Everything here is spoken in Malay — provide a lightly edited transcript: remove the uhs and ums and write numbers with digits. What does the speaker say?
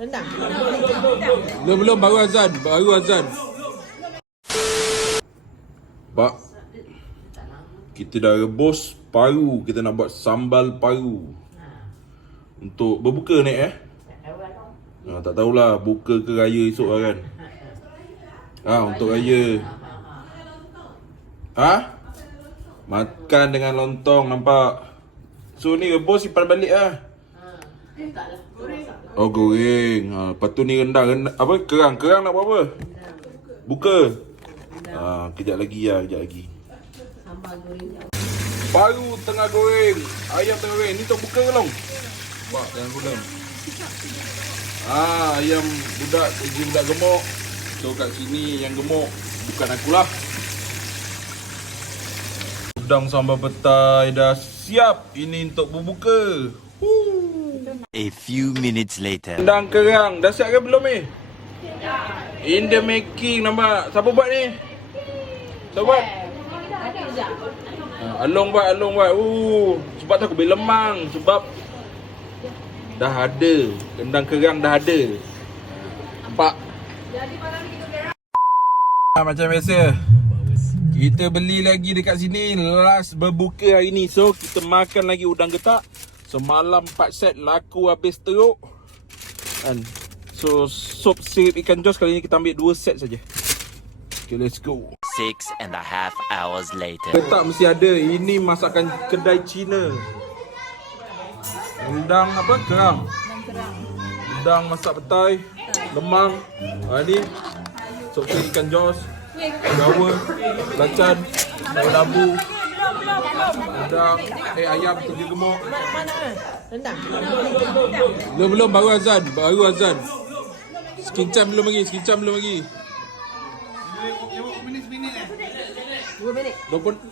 Rendang. Belum, baru azan. Pak, kita dah rebus paru. Kita nak buat sambal paru untuk berbuka ni tak tahulah buka ke raya esok lah kan. Untuk raya. Makan dengan lontong nampak. So ni rebus simpan balik lah. Oh goreng. Lepas tu ni rendang. Apa? Kerang nak buat apa? Buka. Kejap lagi. Sambal goreng. Paru tengah goreng. Ayam tengah goreng. Ni untuk buka ke long? Nampak jangan gulung. Ayam budak gemuk. So kat sini yang gemuk bukan akulah. Udang sambal petai dah siap. Ini untuk berbuka. A few minutes later. Rendang kerang dah siap ke belum ni? In the making nampak. Siapa buat ni? Siapa buat? Along buat. Sebab tu aku beli lemang. Sebab dah ada. Rendang kerang dah ada. Nampak? Macam biasa. Kita beli lagi dekat sini. Last berbuka hari ni. So kita makan lagi udang getak. Semalam 4 set laku habis teruk. And so sup sirip ikan jos kali ni kita ambil 2 set saja. Okay, let's go. 6.5 hours later. Getak mesti ada. Ini masakan kedai Cina. Udang apa? Kerang. Udang masak petai. Lemang. Ni sup sirip ikan jos. Jawa. Belacan. Daun lambu. Udang, ayam tujuh gemuk. Mana? Rendang. Belum, baru azan. Sekincam belum lagi. 2 minit. 26.